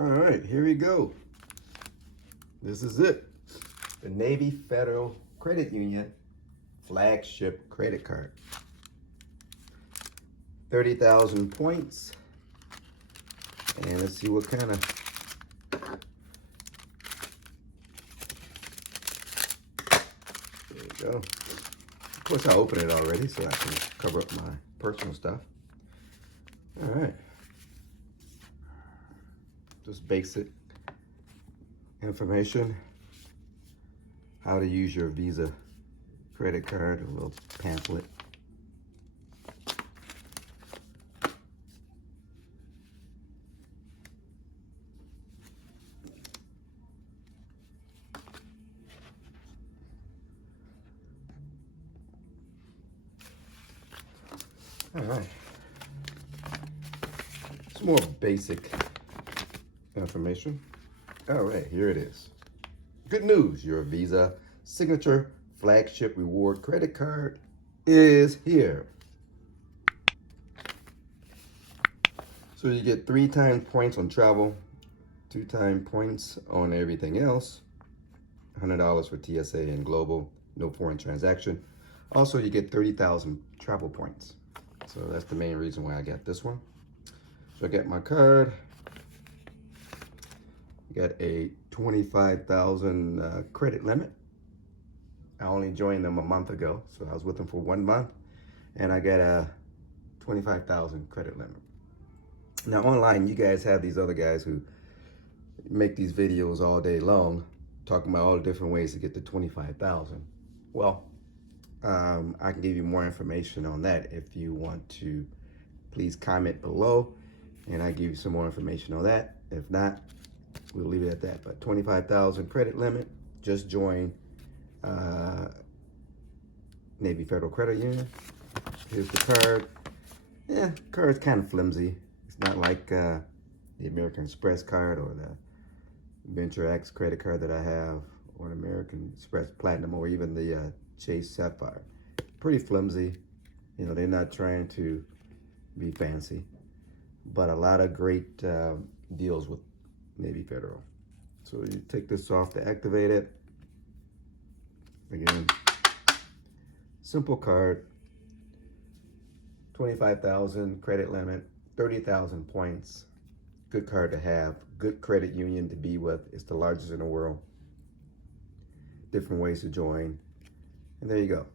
All right, here we go. This is it. The Navy Federal Credit Union flagship credit card. 30,000 points. And let's see what kind of there you go. Of course, I opened it already so I can cover up my personal stuff. All right. Just basic information. How to use your Visa credit card, a little pamphlet. All right. Some more basic information. All right, here it is. Good news, your Visa Signature Flagship Reward Credit Card is here. So you get 3 times points on travel, 2 times points on everything else, $100 for TSA and global, no foreign transaction. Also, you get 30,000 travel points. So that's the main reason why I got this one. So I got my card. Got a 25,000 credit limit. I only joined them a month ago, so I was with them for 1 month, and I got a 25,000 credit limit. Now online, you guys have these other guys who make these videos all day long, talking about all the different ways to get to 25,000. Well, I can give you more information on that if you want to. Please comment below, and I give you some more information on that. If not, we'll leave it at that. But 25,000 credit limit. Just join Navy Federal Credit Union. Here's the card. Yeah, card's kind of flimsy. It's not like the American Express card or the Venture X credit card that I have, or the American Express Platinum, or even the Chase Sapphire. Pretty flimsy. You know, they're not trying to be fancy, but a lot of great deals with Navy Federal. So you take this off to activate it. Again, simple card, 25,000 credit limit, 30,000 points. Good card to have, good credit union to be with. It's the largest in the world. Different ways to join. And there you go.